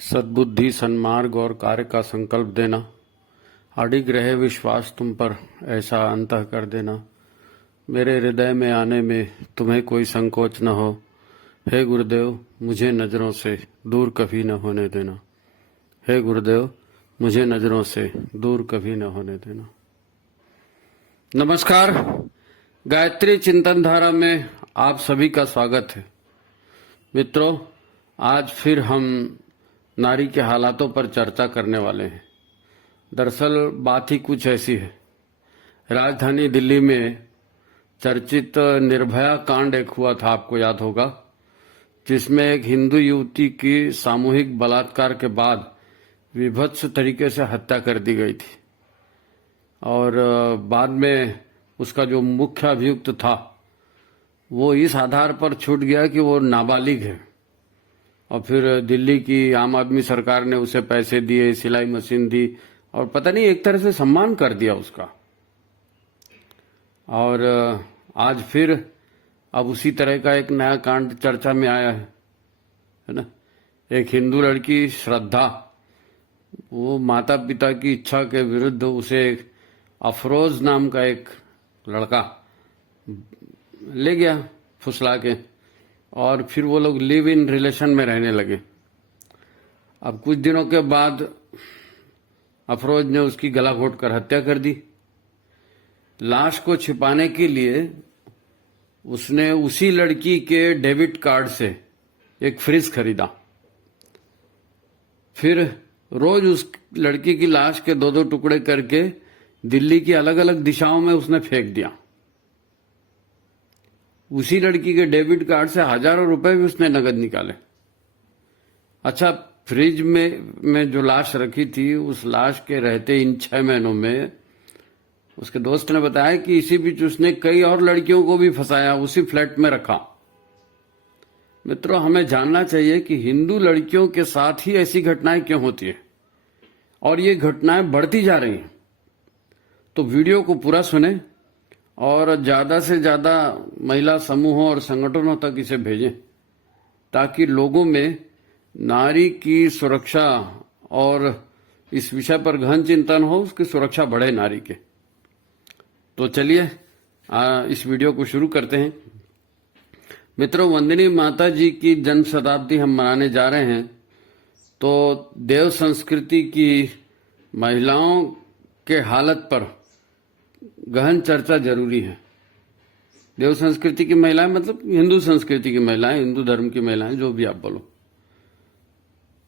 सद्बुद्धि, सन्मार्ग और कार्य का संकल्प देना, अडिग रहे विश्वास तुम पर, ऐसा अंतः कर देना। मेरे हृदय में आने में तुम्हें कोई संकोच न हो। हे गुरुदेव, मुझे नजरों से दूर कभी न होने देना। हे गुरुदेव, मुझे नजरों से दूर कभी न होने देना। नमस्कार, गायत्री चिंतन धारा में आप सभी का स्वागत है। मित्रों, आज फिर हम नारी के हालातों पर चर्चा करने वाले हैं। दरअसल बात ही कुछ ऐसी है। राजधानी दिल्ली में चर्चित निर्भया कांड एक हुआ था, आपको याद होगा, जिसमें एक हिंदू युवती की सामूहिक बलात्कार के बाद विभत्स तरीके से हत्या कर दी गई थी और बाद में उसका जो मुख्य अभियुक्त था वो इस आधार पर छूट गया कि वो नाबालिग है। और फिर दिल्ली की आम आदमी सरकार ने उसे पैसे दिए, सिलाई मशीन दी और पता नहीं एक तरह से सम्मान कर दिया उसका। और आज फिर अब उसी तरह का एक नया कांड चर्चा में आया है ना। एक हिंदू लड़की श्रद्धा, वो माता पिता की इच्छा के विरुद्ध उसे अफरोज नाम का एक लड़का ले गया फुसला के, और फिर वो लोग लिव इन रिलेशन में रहने लगे। अब कुछ दिनों के बाद अफरोज ने उसकी गला घोट कर हत्या कर दी। लाश को छिपाने के लिए उसने उसी लड़की के डेबिट कार्ड से एक फ्रिज खरीदा। फिर रोज उस लड़की की लाश के दो दो टुकड़े करके दिल्ली की अलग अलग दिशाओं में उसने फेंक दिया। उसी लड़की के डेबिट कार्ड से हजारों रुपए भी उसने नगद निकाले। अच्छा, फ्रिज में जो लाश रखी थी, उस लाश के रहते इन 6 महीनों में उसके दोस्त ने बताया कि इसी बीच उसने कई और लड़कियों को भी फंसाया, उसी फ्लैट में रखा। मित्रों, हमें जानना चाहिए कि हिंदू लड़कियों के साथ ही ऐसी घटनाएं क्यों होती है और ये घटनाएं बढ़ती जा रही हैं। तो वीडियो को पूरा सुने और ज्यादा से ज्यादा महिला समूहों और संगठनों तक इसे भेजें, ताकि लोगों में नारी की सुरक्षा और इस विषय पर गहन चिंतन हो, उसकी सुरक्षा बढ़े नारी के। तो चलिए इस वीडियो को शुरू करते हैं। मित्रों, वंदनीय माता जी की जन्म शताब्दी हम मनाने जा रहे हैं, तो देव संस्कृति की महिलाओं के हालत पर गहन चर्चा जरूरी है। देव संस्कृति की महिलाएं मतलब हिंदू संस्कृति की महिलाएं, हिंदू धर्म की महिलाएं, जो भी आप बोलो।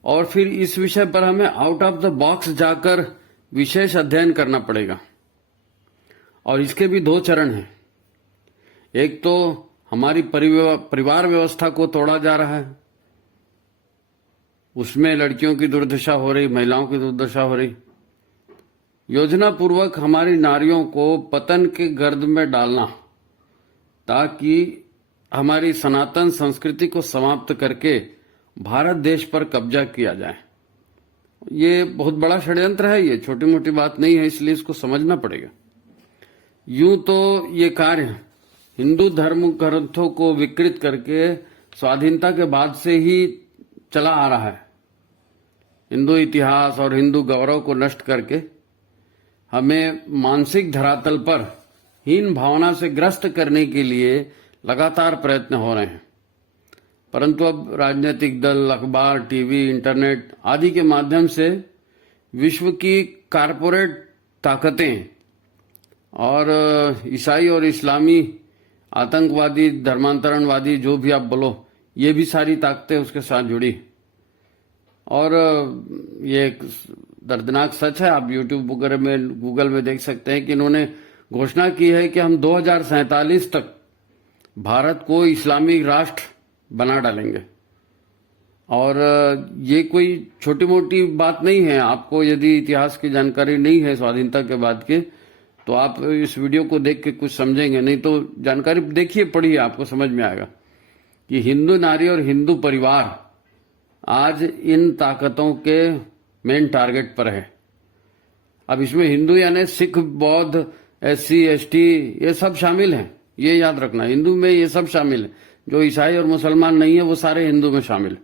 और फिर इस विषय पर हमें आउट ऑफ द बॉक्स जाकर विशेष अध्ययन करना पड़ेगा। और इसके भी 2 चरण हैं। एक तो हमारी परिवार व्यवस्था को तोड़ा जा रहा है, उसमें लड़कियों की दुर्दशा हो रही, महिलाओं की दुर्दशा हो रही। योजना पूर्वक हमारी नारियों को पतन के गर्द में डालना, ताकि हमारी सनातन संस्कृति को समाप्त करके भारत देश पर कब्जा किया जाए। ये बहुत बड़ा षड्यंत्र है, ये छोटी मोटी बात नहीं है, इसलिए इसको समझना पड़ेगा। यूं तो ये कार्य हिंदू धर्म ग्रंथों को विकृत करके स्वाधीनता के बाद से ही चला आ रहा है। हिंदू इतिहास और हिंदू गौरव को नष्ट करके हमें मानसिक धरातल पर हीन भावना से ग्रस्त करने के लिए लगातार प्रयत्न हो रहे हैं। परंतु अब राजनीतिक दल, अखबार, टीवी, इंटरनेट आदि के माध्यम से विश्व की कारपोरेट ताकतें और ईसाई और इस्लामी आतंकवादी, धर्मांतरणवादी, जो भी आप बोलो, ये भी सारी ताकतें उसके साथ जुड़ी। और ये एक दर्दनाक सच है, आप यूट्यूब वगैरह में, गूगल में देख सकते हैं कि इन्होंने घोषणा की है कि हम 2047 तक भारत को इस्लामिक राष्ट्र बना डालेंगे। और ये कोई छोटी मोटी बात नहीं है। आपको यदि इतिहास की जानकारी नहीं है स्वाधीनता के बाद के, तो आप इस वीडियो को देख के कुछ समझेंगे, नहीं तो जानकारी देखिए, पढ़िए, आपको समझ में आएगा कि हिंदू नारी और हिंदू परिवार आज इन ताकतों के मेन टारगेट पर है। अब इसमें हिंदू यानी सिख, बौद्ध, SC, ST ये सब शामिल हैं, ये याद रखना। हिंदू में ये सब शामिल है, जो ईसाई और मुसलमान नहीं है वो सारे हिंदू में शामिल है।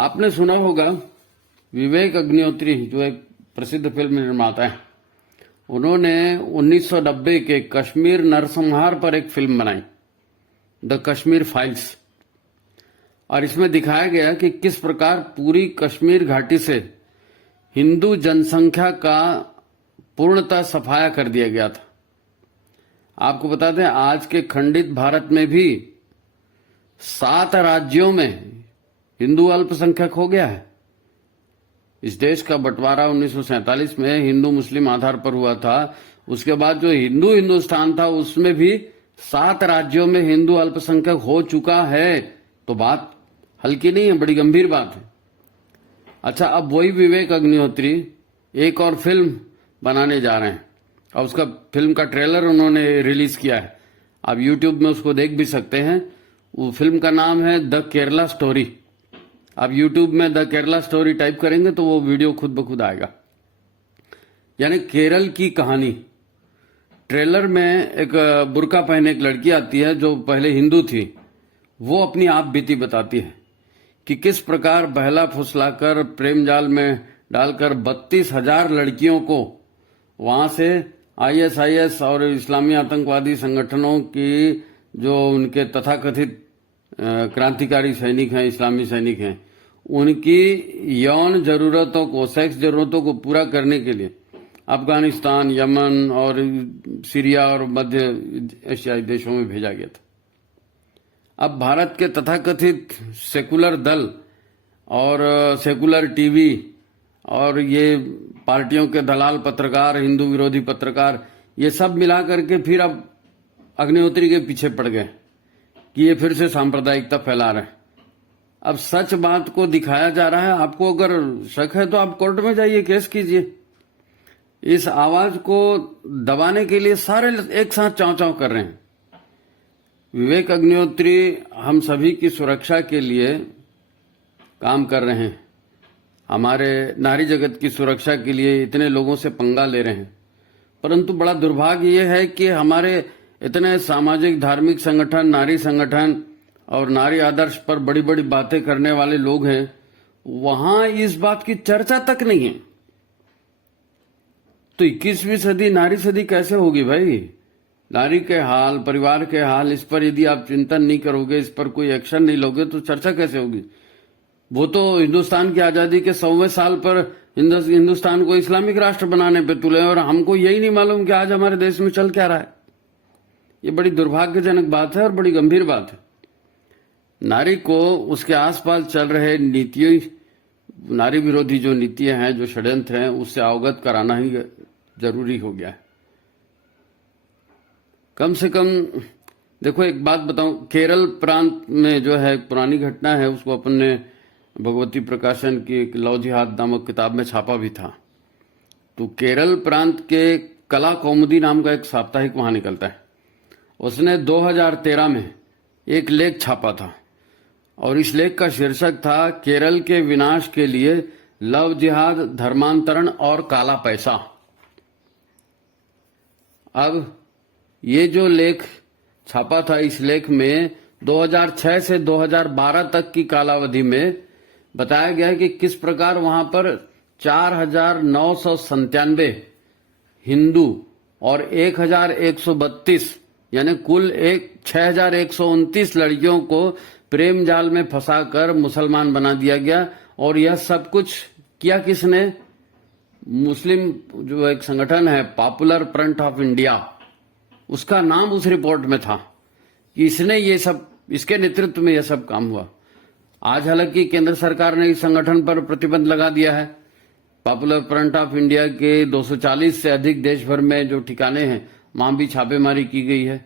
आपने सुना होगा विवेक अग्निहोत्री जो एक प्रसिद्ध फिल्म निर्माता है, उन्होंने 1990 के कश्मीर नरसंहार पर एक फिल्म बनाई, द कश्मीर फाइल्स। और इसमें दिखाया गया कि किस प्रकार पूरी कश्मीर घाटी से हिंदू जनसंख्या का पूर्णतः सफाया कर दिया गया था। आपको बता दें, आज के खंडित भारत में भी 7 राज्यों में हिंदू अल्पसंख्यक हो गया है। इस देश का बंटवारा 1947 में हिंदू मुस्लिम आधार पर हुआ था। उसके बाद जो हिंदू हिंदुस्तान था उसमें भी 7 राज्यों में हिंदू अल्पसंख्यक हो चुका है। तो बात हल्की नहीं है, बड़ी गंभीर बात है। अच्छा, अब वही विवेक अग्निहोत्री एक और फिल्म बनाने जा रहे हैं और उसका फिल्म का ट्रेलर उन्होंने रिलीज किया है। आप यूट्यूब में उसको देख भी सकते हैं। वो फिल्म का नाम है द केरला स्टोरी। आप यूट्यूब में द केरला स्टोरी टाइप करेंगे तो वो वीडियो खुद ब खुद आएगा। यानी केरल की कहानी। ट्रेलर में एक बुर्का पहने एक लड़की आती है जो पहले हिंदू थी। वो अपनी आप बीती बताती है कि किस प्रकार बहला फुसलाकर प्रेम जाल में डालकर 32,000 लड़कियों को वहां से आईएसआईएस और इस्लामी आतंकवादी संगठनों की जो उनके तथाकथित क्रांतिकारी सैनिक हैं, इस्लामी सैनिक हैं, उनकी यौन जरूरतों को, सेक्स जरूरतों को पूरा करने के लिए अफगानिस्तान, यमन और सीरिया और मध्य एशियाई देशों में भेजा गया था। अब भारत के तथाकथित सेकुलर दल और सेकुलर टीवी और ये पार्टियों के दलाल पत्रकार, हिंदू विरोधी पत्रकार, ये सब मिला करके फिर अब अग्निहोत्री के पीछे पड़ गए कि ये फिर से सांप्रदायिकता फैला रहे हैं। अब सच बात को दिखाया जा रहा है। आपको अगर शक है तो आप कोर्ट में जाइए, केस कीजिए। इस आवाज को दबाने के लिए सारे एक साथ चाव चाव कर रहे हैं। विवेक अग्निहोत्री हम सभी की सुरक्षा के लिए काम कर रहे हैं। हमारे नारी जगत की सुरक्षा के लिए इतने लोगों से पंगा ले रहे हैं। परंतु बड़ा दुर्भाग्य यह है कि हमारे इतने सामाजिक धार्मिक संगठन, नारी संगठन और नारी आदर्श पर बड़ी बड़ी बातें करने वाले लोग हैं, वहां इस बात की चर्चा तक नहीं है। तो 21वीं सदी नारी सदी कैसे होगी भाई? नारी के हाल, परिवार के हाल, इस पर यदि आप चिंतन नहीं करोगे, इस पर कोई एक्शन नहीं लोगे तो चर्चा कैसे होगी? वो तो हिंदुस्तान की आजादी के 100वें साल पर हिंदुस्तान को इस्लामिक राष्ट्र बनाने पे तुले और हमको यही नहीं मालूम कि आज हमारे देश में चल क्या रहा है। ये बड़ी दुर्भाग्यजनक बात है और बड़ी गंभीर बात है। नारी को उसके आसपास चल रहे नीतियों, नारी विरोधी जो नीतियां हैं, जो षड्यंत्र हैं, उससे अवगत कराना ही जरूरी हो गया है। कम से कम देखो, एक बात बताऊं, केरल प्रांत में जो है पुरानी घटना है, उसको अपन ने भगवती प्रकाशन की एक लव जिहाद नामक किताब में छापा भी था। तो केरल प्रांत के कला कौमुदी नाम का एक साप्ताहिक वहां निकलता है। उसने 2013 में एक लेख छापा था और इस लेख का शीर्षक था केरल के विनाश के लिए लव जिहाद, धर्मांतरण और काला पैसा। अब ये जो लेख छापा था, इस लेख में 2006 से 2012 तक की कालावधि में बताया गया है कि किस प्रकार वहां पर 4,997 हिंदू और 1,132 यानी कुल 6,129 लड़कियों को प्रेम जाल में फंसाकर मुसलमान बना दिया गया। और यह सब कुछ किया किसने? मुस्लिम जो एक संगठन है, पॉपुलर फ्रंट ऑफ इंडिया, उसका नाम उस रिपोर्ट में था कि इसने ये सब, इसके नेतृत्व में यह सब काम हुआ। आज हालांकि केंद्र सरकार ने इस संगठन पर प्रतिबंध लगा दिया है। पॉपुलर फ्रंट ऑफ इंडिया के 240 से अधिक देश भर में जो ठिकाने हैं, वहां भी छापेमारी की गई है।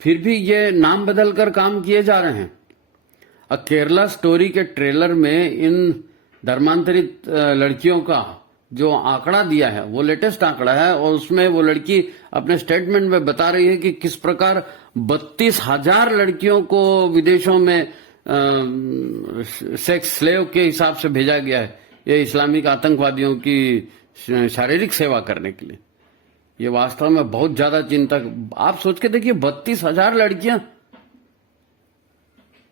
फिर भी ये नाम बदलकर काम किए जा रहे हैं। केरला स्टोरी के ट्रेलर में इन धर्मांतरित लड़कियों का जो आंकड़ा दिया है वो लेटेस्ट आंकड़ा है और उसमें वो लड़की अपने स्टेटमेंट में बता रही है कि किस प्रकार 32,000 लड़कियों को विदेशों में सेक्स स्लेव के हिसाब से भेजा गया है, ये इस्लामिक आतंकवादियों की शारीरिक सेवा करने के लिए। ये वास्तव में बहुत ज्यादा चिंता। आप सोच के देखिए, 32,000 लड़कियां,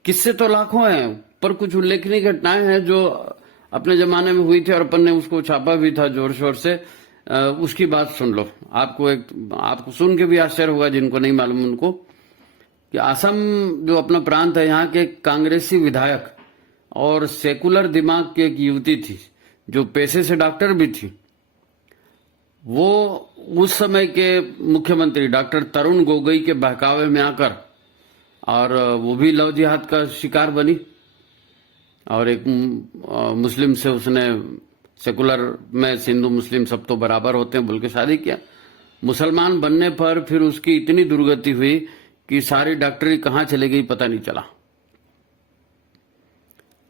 किससे तो लाखों हैं, पर कुछ उल्लेखनीय घटनाएं हैं जो अपने जमाने में हुई थी और अपन ने उसको छापा भी था जोर शोर से। उसकी बात सुन लो, आपको सुन के भी आश्चर्य होगा जिनको नहीं मालूम उनको, कि असम जो अपना प्रांत है, यहाँ के कांग्रेसी विधायक और सेकुलर दिमाग की एक युवती थी जो पेशे से डॉक्टर भी थी। वो उस समय के मुख्यमंत्री डॉक्टर तरुण गोगोई के बहकावे में आकर और वो भी लव जिहाद का शिकार बनी और एक मुस्लिम से उसने सेकुलर में हिंदू मुस्लिम सब तो बराबर होते हैं बोल के शादी किया। मुसलमान बनने पर फिर उसकी इतनी दुर्गति हुई कि सारी डॉक्टरी कहाँ चली गई पता नहीं चला।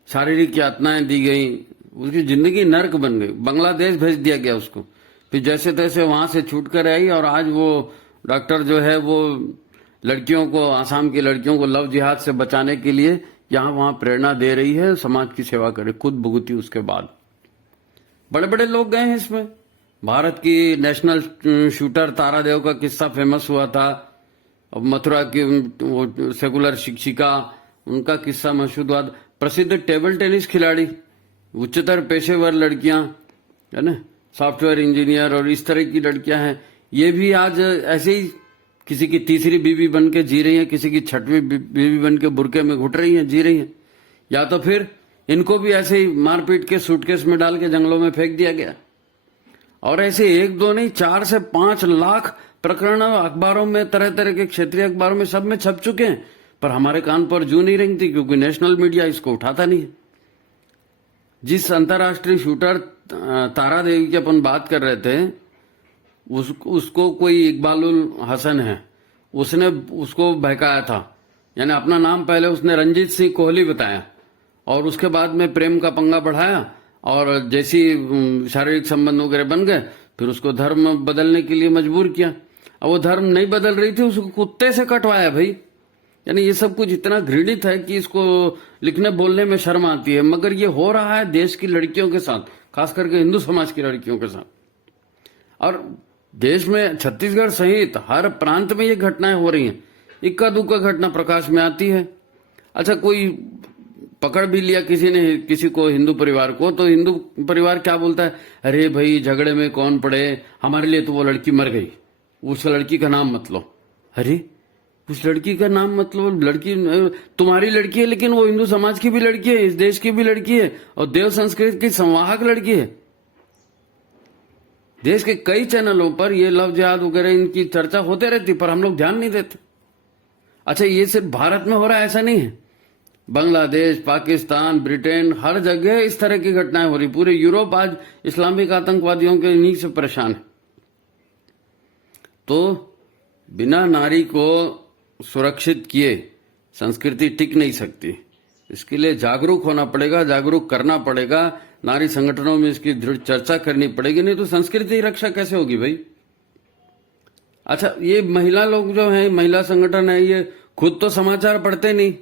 शारीरिक यातनाएं दी गई, उसकी जिंदगी नर्क बन गई। बांग्लादेश भेज दिया गया उसको, फिर जैसे तैसे वहां से छूट कर आई और आज वो डॉक्टर जो है वो लड़कियों को, आसाम की लड़कियों को लव जिहाद से बचाने के लिए यहाँ वहां प्रेरणा दे रही है, समाज की सेवा करे, खुद भुगती उसके बाद। बड़े बड़े लोग गए हैं इसमें। भारत की नेशनल शूटर तारादेव का किस्सा फेमस हुआ था, मथुरा की वो सेकुलर शिक्षिका, उनका किस्सा मशहूर हुआ। प्रसिद्ध टेबल टेनिस खिलाड़ी, उच्चतर पेशेवर लड़कियां, है ना, सॉफ्टवेयर इंजीनियर और इस तरह की लड़कियां हैं, ये भी आज ऐसे ही किसी की तीसरी बीवी बन के जी रही हैं, किसी की छठवीं बीवी बन के बुरके में घुट रही हैं, जी रही हैं। या तो फिर इनको भी ऐसे ही मारपीट के सूटकेस में डाल के जंगलों में फेंक दिया गया। और ऐसे एक दो नहीं, 4 से 5 लाख प्रकरण अखबारों में, तरह तरह के क्षेत्रीय अखबारों में, सब में छप चुके हैं, पर हमारे कान पर जू नहीं रेंगती क्योंकि नेशनल मीडिया इसको उठाता नहीं है। जिस अंतर्राष्ट्रीय शूटर तारा देवी की अपन बात कर रहे थे, उसको कोई इकबालुल हसन है, उसने उसको बहकाया था। यानी अपना नाम पहले उसने रंजीत सिंह कोहली बताया और उसके बाद में प्रेम का पंगा बढ़ाया और जैसी शारीरिक संबंध वगैरह बन गए फिर उसको धर्म बदलने के लिए मजबूर किया। अब वो धर्म नहीं बदल रही थी, उसको कुत्ते से कटवाया भाई। यानी ये सब कुछ इतना घृणित है कि इसको लिखने बोलने में शर्म आती है, मगर ये हो रहा है देश की लड़कियों के साथ, खास करके हिंदू समाज की लड़कियों के साथ। और देश में छत्तीसगढ़ सहित हर प्रांत में ये घटनाएं हो रही हैं। इक्का दुक्का घटना प्रकाश में आती है। अच्छा, कोई पकड़ भी लिया किसी ने किसी को, हिंदू परिवार को, तो हिंदू परिवार क्या बोलता है, अरे भाई झगड़े में कौन पड़े, हमारे लिए तो वो लड़की मर गई, उस लड़की का नाम मत लो। अरे उस लड़की का नाम मतलब, लड़की तुम्हारी लड़की है लेकिन वो हिंदू समाज की भी लड़की है, इस देश की भी लड़की है और देव संस्कृति की संवाहक लड़की है। देश के कई चैनलों पर ये लव जिहाद वगैरह इनकी चर्चा होते रहती, पर हम लोग ध्यान नहीं देते। अच्छा, ये सिर्फ भारत में हो रहा है ऐसा नहीं है, बांग्लादेश, पाकिस्तान, ब्रिटेन, हर जगह इस तरह की घटनाएं हो रही। पूरे यूरोप आज इस्लामिक आतंकवादियों के इन्हीं से परेशान है। तो बिना नारी को सुरक्षित किए संस्कृति टिक नहीं सकती। इसके लिए जागरूक होना पड़ेगा, जागरूक करना पड़ेगा, नारी संगठनों में इसकी दृढ़ चर्चा करनी पड़ेगी, नहीं तो संस्कृति की रक्षा कैसे होगी भाई। अच्छा, ये महिला लोग जो हैं, महिला संगठन है, ये खुद तो समाचार पढ़ते नहीं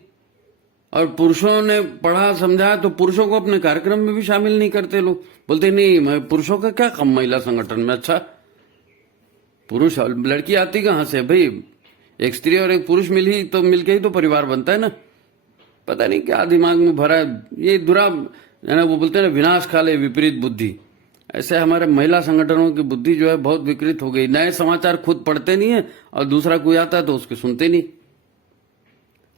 और पुरुषों ने पढ़ा समझा तो पुरुषों को अपने कार्यक्रम में भी शामिल नहीं करते। लोग बोलते नहीं, पुरुषों का क्या काम महिला संगठन में। अच्छा, पुरुष, लड़की आती कहां से भाई, एक स्त्री और एक पुरुष मिलके ही तो परिवार बनता है ना। पता नहीं क्या दिमाग में भरा है ये दुरा, है ना, वो बोलते हैं ना, विनाश काले विपरीत बुद्धि। ऐसे हमारे महिला संगठनों की बुद्धि जो है बहुत विकृत हो गई। नए समाचार खुद पढ़ते नहीं है और दूसरा कोई आता है तो उसके सुनते नहीं।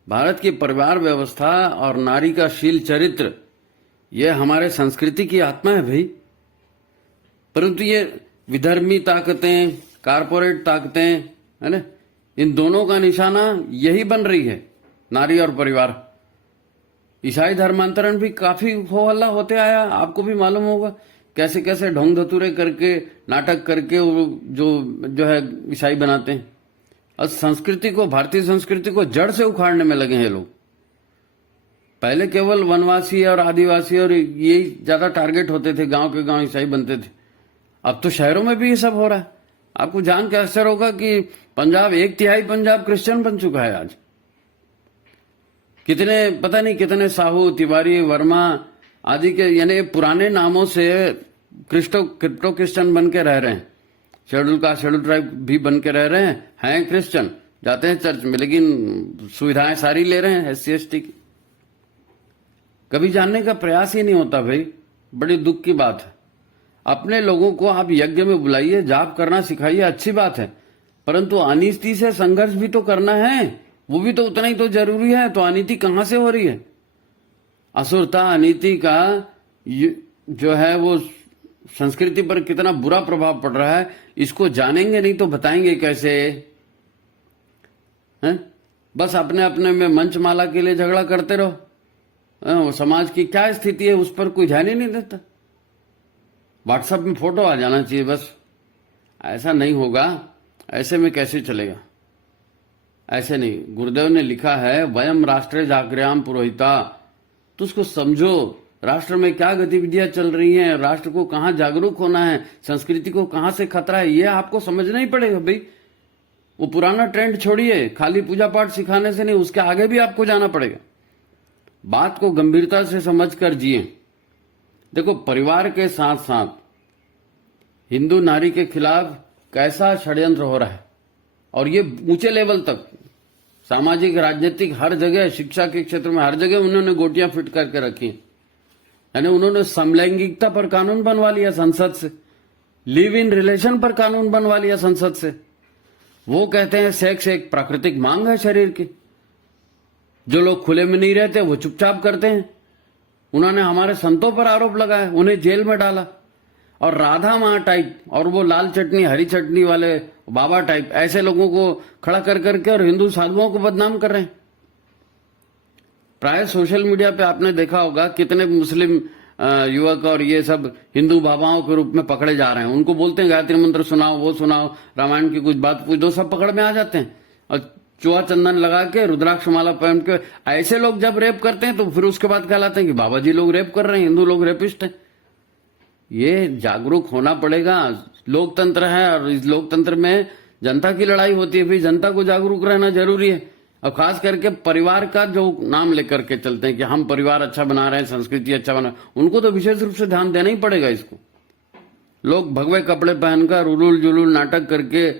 भारत की परिवार व्यवस्था और नारी का शील चरित्र, यह हमारे संस्कृति की आत्मा है भाई। परंतु ये विधर्मी ताकतें, कारपोरेट ताकतें, है ना, इन दोनों का निशाना यही बन रही है, नारी और परिवार। ईसाई धर्मांतरण भी काफी हो हल्ला होते आया, आपको भी मालूम होगा कैसे कैसे ढोंग धतूरे करके, नाटक करके जो है ईसाई बनाते हैं। और संस्कृति को, भारतीय संस्कृति को जड़ से उखाड़ने में लगे हैं लोग। पहले केवल वनवासी और आदिवासी और यही ज्यादा टारगेट होते थे, गांव के गांव ईसाई बनते थे। अब तो शहरों में भी ये सब हो रहा है। आपको जान के आश्चर्य होगा कि पंजाब, 1/3 पंजाब क्रिश्चियन बन चुका है आज। कितने, पता नहीं कितने साहू, तिवारी, वर्मा आदि के, यानी पुराने नामों से क्रिप्टो क्रिश्चियन बन के रह रहे हैं। शेड्यूल कास्ट, शेड्यूल ट्राइब भी बन के रह रहे हैं क्रिश्चियन, जाते हैं चर्च में, लेकिन सुविधाएं सारी ले रहे हैं SC ST की। कभी जानने का प्रयास ही नहीं होता भाई। बड़ी दुख की बात है। अपने लोगों को आप यज्ञ में बुलाइए, जाप करना सिखाइए, अच्छी बात है, परंतु अनिति से संघर्ष भी तो करना है, वो भी तो उतना ही तो जरूरी है। तो अनिति कहां से हो रही है? असुरता अनिति का जो है वो संस्कृति पर कितना बुरा प्रभाव पड़ रहा है, इसको जानेंगे नहीं तो बताएंगे कैसे? हैं? बस अपने अपने में मंचमाला के लिए झगड़ा करते रहो। समाज की क्या स्थिति है उस पर कोई ध्यान ही नहीं देता। व्हाट्सएप में फोटो आ जाना चाहिए बस। ऐसा नहीं होगा, ऐसे में कैसे चलेगा? ऐसे नहीं। गुरुदेव ने लिखा है वयम राष्ट्र जागृयाम पुरोहिता, तो उसको समझो। राष्ट्र में क्या गतिविधियां चल रही हैं, राष्ट्र को कहां जागरूक होना है, संस्कृति को कहां से खतरा है, ये आपको समझना ही पड़ेगा भाई। वो पुराना ट्रेंड छोड़िए, खाली पूजा पाठ सिखाने से नहीं, उसके आगे भी आपको जाना पड़ेगा। बात को गंभीरता से समझकर जिए। देखो, परिवार के साथ साथ हिंदू नारी के खिलाफ कैसा षड्यंत्र हो रहा है, और ये ऊंचे लेवल तक, सामाजिक राजनीतिक हर जगह, शिक्षा के क्षेत्र में हर जगह उन्होंने गोटियां फिट करके रखी। यानी उन्होंने समलैंगिकता पर कानून बनवा लिया संसद से, लिव इन रिलेशन पर कानून बनवा लिया संसद से। वो कहते हैं सेक्स एक प्राकृतिक मांग है शरीर की। जो लोग खुले में नहीं रहते वो चुपचाप करते हैं। उन्होंने हमारे संतों पर आरोप लगाया, उन्हें जेल में डाला। और राधा मां टाइप और वो लाल चटनी हरी चटनी वाले बाबा टाइप ऐसे लोगों को खड़ा कर करके और हिंदू साधुओं को बदनाम कर रहे हैं। प्राय सोशल मीडिया पे आपने देखा होगा कितने मुस्लिम युवक और ये सब हिंदू बाबाओं के रूप में पकड़े जा रहे हैं। उनको बोलते हैं गायत्री मंत्र सुनाओ, वो सुनाओ, रामायण की कुछ बात पूछ दो, सब पकड़ में आ जाते हैं। और चुआ चंदन लगा के रुद्राक्ष माला पहन के ऐसे लोग जब रेप करते हैं तो फिर उसके बाद कहलाते हैं कि बाबा जी लोग रेप कर रहे हैं, हिंदू लोग रेपिस्ट हैं। ये जागरूक होना पड़ेगा। लोकतंत्र है और इस लोकतंत्र में जनता की लड़ाई होती है, फिर जनता को जागरूक रहना जरूरी है। और खास करके परिवार का जो नाम लेकर के चलते हैं कि हम परिवार अच्छा बना रहे हैं, संस्कृति अच्छा बना, उनको तो विशेष रूप से ध्यान देना ही पड़ेगा इसको। लोग भगवे कपड़े पहनकर उलूल जुलूल नाटक करके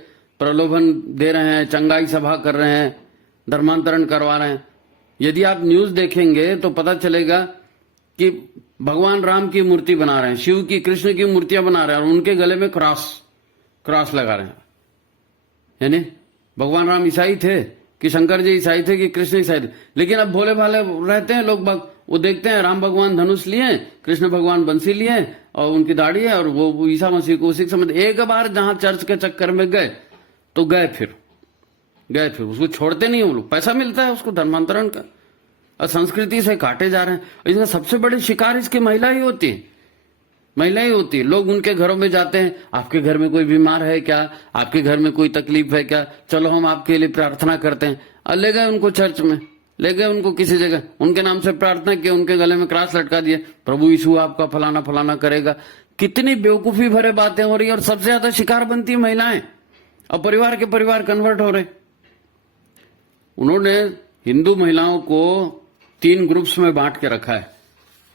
प्रलोभन दे रहे हैं, चंगाई सभा कर रहे हैं, धर्मांतरण करवा रहे हैं। यदि आप न्यूज देखेंगे तो पता चलेगा कि भगवान राम की मूर्ति बना रहे हैं, शिव की, कृष्ण की मूर्तियां बना रहे हैं और उनके गले में क्रॉस लगा रहे हैं। यानी भगवान राम ईसाई थे कि शंकर जी ईसाई थे कि कृष्ण ईसाई थे? लेकिन अब भोले भाले रहते हैं लोग बाग, वो देखते हैं राम भगवान धनुष लिए, कृष्ण भगवान बंसी लिए और उनकी दाढ़ी है और वो ईसा मसीह को उसी समझ। एक बार जहां चर्च के चक्कर में गए तो गए फिर उसको छोड़ते नहीं वो लोग। पैसा मिलता है उसको धर्मांतरण का, और संस्कृति से काटे जा रहे हैं। इसका सबसे बड़ी शिकार इसकी महिला ही होती है, महिला ही होती है। लोग उनके घरों में जाते हैं, आपके घर में कोई बीमार है क्या, आपके घर में कोई तकलीफ है क्या, चलो हम आपके लिए प्रार्थना करते हैं। और ले गए उनको चर्च में, ले गए उनको किसी जगह, उनके नाम से प्रार्थना की, उनके गले में क्रॉस लटका दिए, प्रभु यीशु आपका फलाना फलाना करेगा। कितनी बेवकूफी भरे बातें हो रही है और सबसे ज्यादा शिकार बनती है महिलाएं, और परिवार के परिवार कन्वर्ट हो रहे। उन्होंने हिंदू महिलाओं को 3 ग्रुप्स में बांट के रखा है,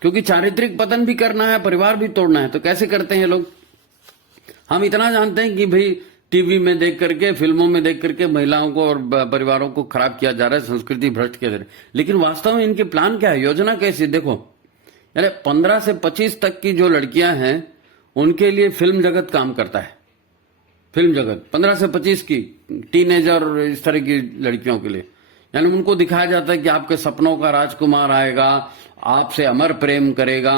क्योंकि चारित्रिक पतन भी करना है, परिवार भी तोड़ना है। तो कैसे करते हैं लोग? हम इतना जानते हैं कि भाई टीवी में देख करके, फिल्मों में देख करके महिलाओं को और परिवारों को खराब किया जा रहा है, संस्कृति भ्रष्ट किया जा रहा है। लेकिन वास्तव में इनके प्लान क्या है, योजना कैसी? देखो, यानी 15 से 25 तक की जो लड़कियां हैं उनके लिए फिल्म जगत काम करता है। फिल्म जगत 15 से 25 की टीनेजर और इस तरह की लड़कियों के लिए, यानी उनको दिखाया जाता है कि आपके सपनों का राजकुमार आएगा, आपसे अमर प्रेम करेगा,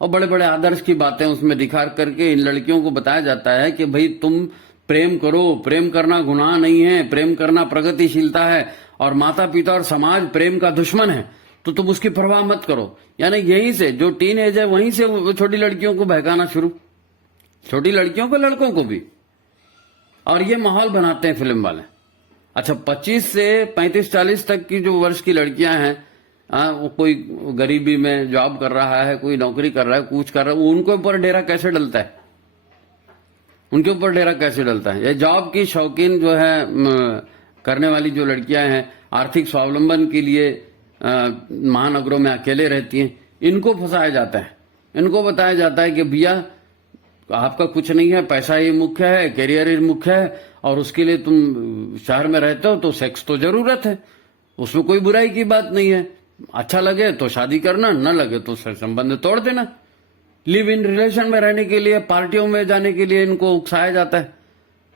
और बड़े बड़े आदर्श की बातें उसमें दिखा करके इन लड़कियों को बताया जाता है कि भाई तुम प्रेम करो, प्रेम करना गुनाह नहीं है, प्रेम करना प्रगतिशीलता है, और माता पिता और समाज प्रेम का दुश्मन है, तो तुम उसकी परवाह मत करो। यानी यहीं से जो टीन एज है वहीं से छोटी लड़कियों को बहकाना शुरू, छोटी लड़कियों को, लड़कों को भी, और ये माहौल बनाते हैं फिल्म वाले। अच्छा, 25 से 35-40 तक की जो वर्ष की लड़कियां हैं, वो कोई गरीबी में जॉब कर रहा है, कोई नौकरी कर रहा है, कुछ कर रहा है, उनके ऊपर डेरा कैसे डलता है? उनके ऊपर डेरा कैसे डलता है? ये जॉब की शौकीन जो है करने वाली जो लड़कियां हैं, आर्थिक स्वावलंबन के लिए महानगरों में अकेले रहती हैं, इनको फंसाया जाता है। इनको बताया जाता है कि भैया आपका कुछ नहीं है, पैसा ही मुख्य है, करियर ही मुख्य है, और उसके लिए तुम शहर में रहते हो तो सेक्स तो जरूरत है, उसमें कोई बुराई की बात नहीं है। अच्छा लगे तो शादी करना, न लगे तो संबंध तोड़ देना। लिव इन रिलेशन में रहने के लिए, पार्टियों में जाने के लिए इनको उकसाया जाता है,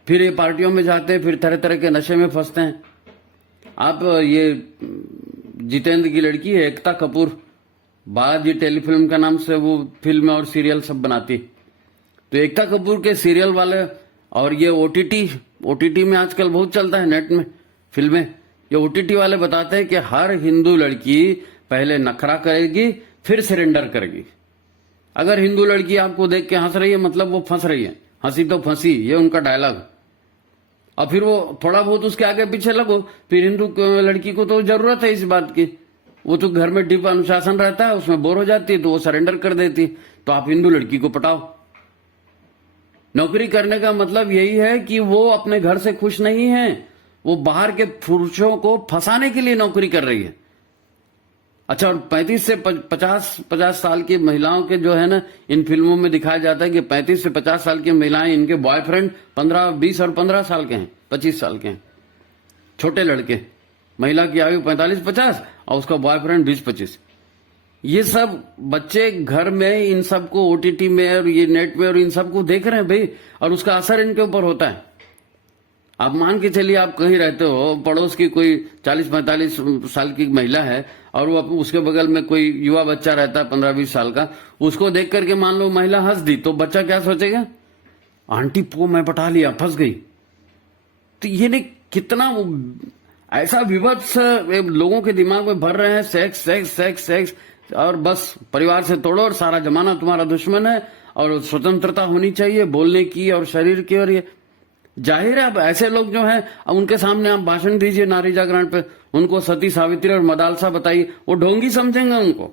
फिर ये पार्टियों में जाते हैं, फिर तरह तरह के नशे में फंसते हैं। आप ये जितेंद्र की लड़की है एकता कपूर, बालाजी टेलीफिल्म का नाम से वो फिल्म और सीरियल सब बनाती। तो एकता कपूर के सीरियल वाले और ये ओटीटी में आजकल बहुत चलता है नेट में फिल्में, ये ओटीटी वाले बताते हैं कि हर हिंदू लड़की पहले नखरा करेगी फिर सरेंडर करेगी। अगर हिंदू लड़की आपको देख के हंस रही है मतलब वो फंस रही है, हंसी तो फंसी, ये उनका डायलॉग। और फिर वो थोड़ा बहुत उसके आगे पीछे लगो, फिर हिंदू लड़की को तो जरूरत है इस बात की, वो तो घर में डीप अनुशासन रहता है, उसमें बोर हो जाती है तो वो सरेंडर कर देती। तो आप हिंदू लड़की को पटाओ। नौकरी करने का मतलब यही है कि वो अपने घर से खुश नहीं है, वो बाहर के पुरुषों को फंसाने के लिए नौकरी कर रही है। अच्छा, और 35 से 50 साल की महिलाओं के जो है ना, इन फिल्मों में दिखाया जाता है कि 35 से 50 साल की महिलाएं, इनके बॉयफ्रेंड 15, 20 और 15 साल के हैं, 25 साल के हैं, छोटे लड़के। महिला की आयु 45-50 और उसका बॉयफ्रेंड 20-25। ये सब बच्चे घर में इन सबको ओटीटी में और ये नेट में और इन सबको देख रहे हैं भाई, और उसका असर इनके ऊपर होता है। आप मान के चलिए, आप कहीं रहते हो, पड़ोस की कोई 40-45 साल की महिला है और वो उसके बगल में कोई युवा बच्चा रहता है 15-20 साल का, उसको देख करके मान लो महिला हंस दी, तो बच्चा क्या सोचेगा? आंटी पो मैं पटा लिया, फंस गई। तो ये नहीं कितना ऐसा विभत्स लोगों के दिमाग में भर रहे हैं, सेक्स सेक्स सेक्स सेक्स, और बस परिवार से तोड़ो और सारा जमाना तुम्हारा दुश्मन है, और स्वतंत्रता होनी चाहिए बोलने की और शरीर की। और ये जाहिर है अब ऐसे लोग जो हैं, अब उनके सामने आप भाषण दीजिए नारी जागरण पे, उनको सती सावित्री और मदालसा बताइए, वो ढोंगी समझेंगे उनको।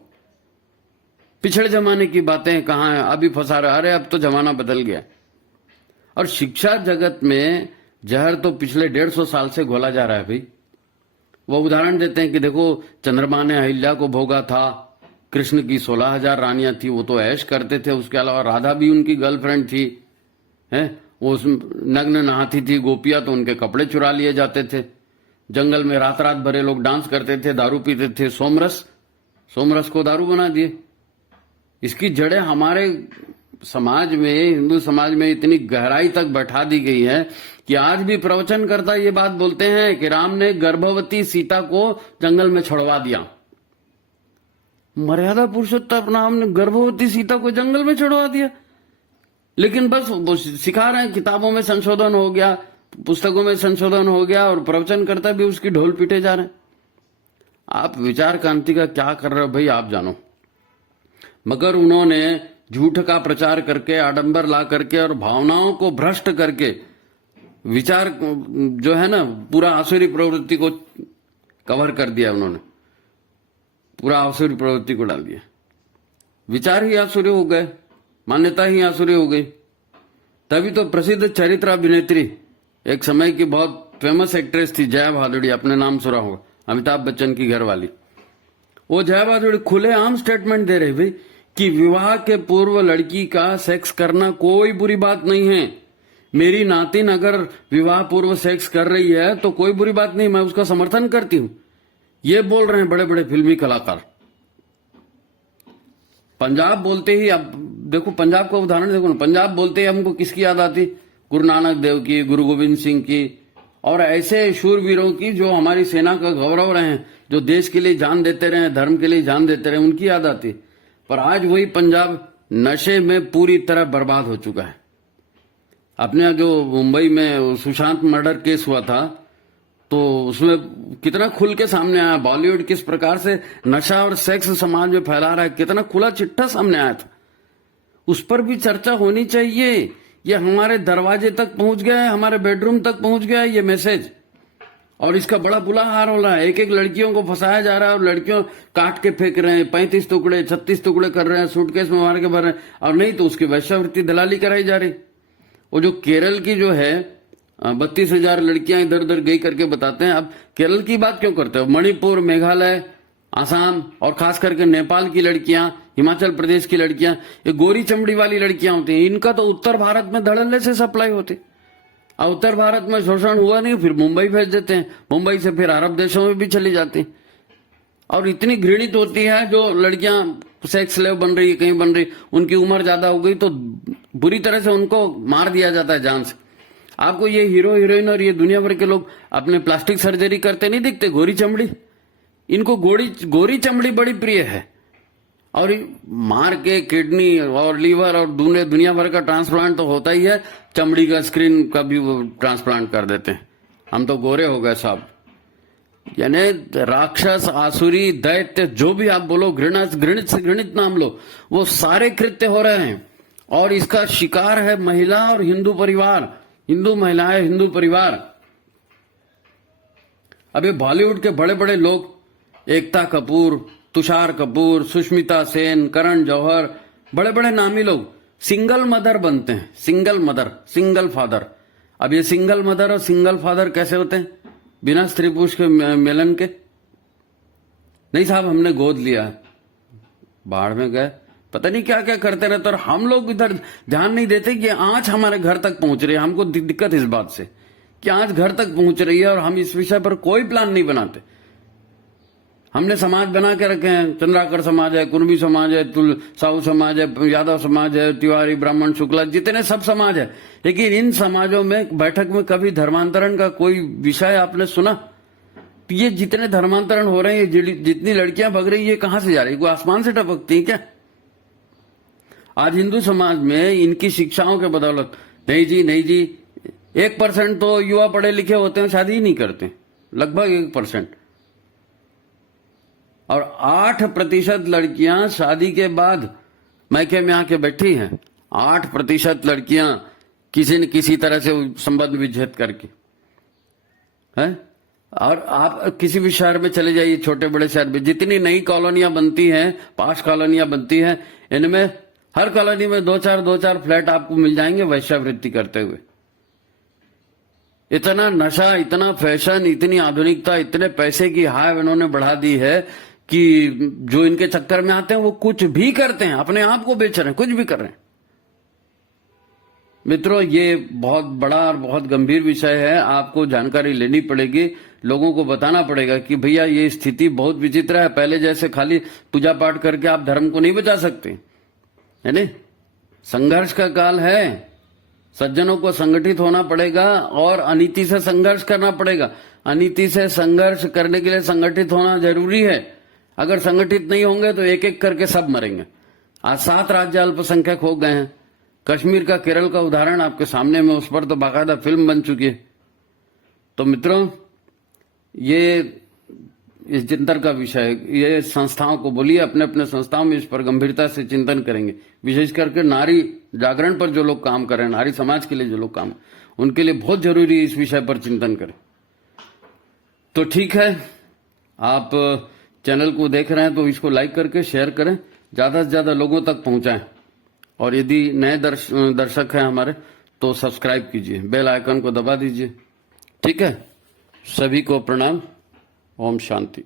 पिछड़े जमाने की बातें कहाँ है, अभी फंसा रहे, अरे अब तो जमाना बदल गया। और शिक्षा जगत में जहर तो पिछले 150 साल से घोला जा रहा है भाई। वो उदाहरण देते हैं कि देखो, चंद्रमा ने अहिल्या को भोगा था, कृष्ण की 16,000 रानियां थी, वो तो ऐश करते थे, उसके अलावा राधा भी उनकी गर्लफ्रेंड थी, है वो नग्न नहाती थी, गोपियां तो उनके कपड़े चुरा लिए जाते थे, जंगल में रात रात भरे लोग डांस करते थे, दारू पीते थे, सोमरस को दारू बना दिए। इसकी जड़ें हमारे समाज में, हिंदू समाज में इतनी गहराई तक बैठा दी गई है कि आज भी प्रवचनकर्ता ये बात बोलते हैं कि राम ने गर्भवती सीता को जंगल में छुड़वा दिया। मर्यादा पुरुषोत्तम राम ने गर्भवती सीता को जंगल में छुड़वा दिया, लेकिन बस वो सिखा रहे हैं, किताबों में संशोधन हो गया, पुस्तकों में संशोधन हो गया, और प्रवचनकर्ता भी उसकी ढोल पीटे जा रहे हैं। आप विचार क्रांति का क्या कर रहे हो भाई, आप जानो। मगर उन्होंने झूठ का प्रचार करके, आडंबर ला करके और भावनाओं को भ्रष्ट करके विचार जो है ना, पूरा आसुरी प्रवृत्ति को कवर कर दिया। उन्होंने पूरा आसुरी प्रवृत्ति को डाल दिया, विचार ही आसुरी हो गए, मान्यता ही आसुरी हो गई। तभी तो प्रसिद्ध चरित्र अभिनेत्री, एक समय की बहुत फेमस एक्ट्रेस थी जया भादुड़ी, अपने नाम सुना होगा, अमिताभ बच्चन की घरवाली। वो जया भादुड़ी खुलेआम स्टेटमेंट दे रही भाई कि विवाह के पूर्व लड़की का सेक्स करना कोई बुरी बात नहीं है। मेरी नातिन अगर विवाह पूर्व सेक्स कर रही है तो कोई बुरी बात नहीं, मैं उसका समर्थन करती हूं। ये बोल रहे हैं बड़े बड़े फिल्मी कलाकार। पंजाब बोलते ही, अब देखो पंजाब का उदाहरण देखो ना, पंजाब बोलते ही हमको किसकी याद आती? गुरु नानक देव की, गुरु गोविंद सिंह की, और ऐसे शूरवीरों की जो हमारी सेना का गौरव रहे हैं, जो देश के लिए जान देते रहे, धर्म के लिए जान देते रहे, उनकी याद आती। पर आज वही पंजाब नशे में पूरी तरह बर्बाद हो चुका है। अपने जो मुंबई में सुशांत मर्डर केस हुआ था, तो उसमें कितना खुल के सामने आया बॉलीवुड किस प्रकार से नशा और सेक्स समाज में फैला रहा है, कितना खुला चिट्ठा सामने आया था। उस पर भी चर्चा होनी चाहिए। ये हमारे दरवाजे तक पहुंच गया है, हमारे बेडरूम तक पहुंच गया है ये मैसेज, और इसका बड़ा बुरा हाल हो रहा है। एक एक लड़कियों को फंसाया जा रहा है और लड़कियों काट के फेंक रहे हैं, 35 टुकड़े 36 टुकड़े कर रहे हैं, सूटकेस में मार के भर रहे हैं, और नहीं तो उसकी वैश्यावृत्ति दलाली कराई जा रही। वो जो केरल की जो है 32,000 लड़कियां इधर उधर गई करके बताते हैं। अब केरल की बात क्यों करते हो? मणिपुर, मेघालय, आसाम और खास करके नेपाल की लड़कियां, हिमाचल प्रदेश की लड़कियां, ये गोरी चमड़ी वाली लड़कियां होती हैं। इनका तो उत्तर भारत में धड़ल्ले से सप्लाई होती, और उत्तर भारत में शोषण हुआ नहीं, फिर मुंबई भेज देते हैं, मुंबई से फिर अरब देशों में भी चली जाती। और इतनी घृणित होती है जो लड़कियां सेक्स स्लेव बन रही है, कहीं बन रही, उनकी उम्र ज्यादा हो गई तो बुरी तरह से उनको मार दिया जाता है जान से। आपको ये हीरो हीरोइन और ये दुनिया भर के लोग अपने प्लास्टिक सर्जरी करते नहीं दिखते, गोरी चमड़ी, इनको गोरी चमड़ी बड़ी प्रिय है। और मार के किडनी और लीवर और दुनिया भर का ट्रांसप्लांट तो होता ही है, चमड़ी का स्क्रीन का भी वो ट्रांसप्लांट कर देते हैं। हम तो गोरे हो गए साहब। यानी राक्षस, आसुरी, दैत्य, जो भी आप बोलो, घृणित से घृणित नाम लो, वो सारे कृत्य हो रहे हैं। और इसका शिकार है महिला और हिंदू परिवार, हिंदू महिलाएं, हिंदू परिवार। अभी बॉलीवुड के बड़े बड़े लोग, एकता कपूर, तुषार कपूर, सुष्मिता सेन, करण जौहर, बड़े बड़े नामी लोग सिंगल मदर बनते हैं। Single mother, single father. अब ये सिंगल मदर और सिंगल फादर कैसे होते हैं? बिना स्त्री पुरुष के मिलन के? नहीं साहब, हमने गोद लिया, बाढ़ में गए, पता नहीं क्या क्या करते रहते। और हम लोग इधर ध्यान नहीं देते कि आंच हमारे घर तक पहुंच रही है। हमको दिक्कत इस बात से कि आंच घर तक पहुंच रही है और हम इस विषय पर कोई प्लान नहीं बनाते। हमने समाज बना के रखे हैं, चंद्राकर समाज है, कुर्मी समाज है, साहू समाज है, यादव समाज है, तिवारी, ब्राह्मण, शुक्ला, जितने सब समाज है। लेकिन इन समाजों में बैठक में कभी धर्मांतरण का कोई विषय आपने सुना? तो ये जितने धर्मांतरण हो रहे हैं, जितनी लड़कियां भग रही है, ये कहां से जा रही है? कोई आसमान से टपकती है क्या? आज हिंदू समाज में इनकी शिक्षाओं के बदौलत, नहीं जी 1% तो युवा पढ़े लिखे होते हैं, शादी ही नहीं करते, लगभग 1%। और 8% लड़कियां शादी के बाद मैके में आके बैठी हैं। 8% लड़कियां किसी न किसी तरह से संबंध विच्छेद करके है। और आप किसी भी शहर में चले जाइए, छोटे बड़े शहर में, जितनी नई कॉलोनियां बनती हैं, पास कॉलोनियां बनती हैं, इनमें हर कॉलोनी में 2-4 फ्लैट आपको मिल जाएंगे वैश्यावृत्ति करते हुए। इतना नशा, इतना फैशन, इतनी आधुनिकता, इतने पैसे की हाय इन्होंने बढ़ा दी है कि जो इनके चक्कर में आते हैं वो कुछ भी करते हैं, अपने आप को बेच रहे हैं, कुछ भी कर रहे हैं। मित्रों, ये बहुत बड़ा और बहुत गंभीर विषय है। आपको जानकारी लेनी पड़ेगी, लोगों को बताना पड़ेगा कि भैया ये स्थिति बहुत विचित्र है। पहले जैसे खाली पूजा पाठ करके आप धर्म को नहीं बचा सकते, है नहीं? संघर्ष का काल है। सज्जनों को संगठित होना पड़ेगा और अनीति से संघर्ष करना पड़ेगा। अनीति से संघर्ष करने के लिए संगठित होना जरूरी है। अगर संगठित नहीं होंगे तो एक एक करके सब मरेंगे। आज 7 राज्य अल्पसंख्यक हो गए हैं। कश्मीर का, केरल का उदाहरण आपके सामने में, उस पर तो बाकायदा फिल्म बन चुकी है। तो मित्रों, ये इस चिंतन का विषय है। ये संस्थाओं को बोलिए, अपने अपने संस्थाओं में इस पर गंभीरता से चिंतन करेंगे। विशेष करके नारी जागरण पर जो लोग काम कर रहे हैं, नारी समाज के लिए जो लोग काम, उनके लिए बहुत जरूरी है इस विषय पर चिंतन करें। तो ठीक है, आप चैनल को देख रहे हैं तो इसको लाइक करके शेयर करें, ज्यादा से ज्यादा लोगों तक पहुंचाएं। और यदि नए दर्शक हैं हमारे तो सब्सक्राइब कीजिए, बेल आइकन को दबा दीजिए। ठीक है, सभी को प्रणाम। ओम शांति।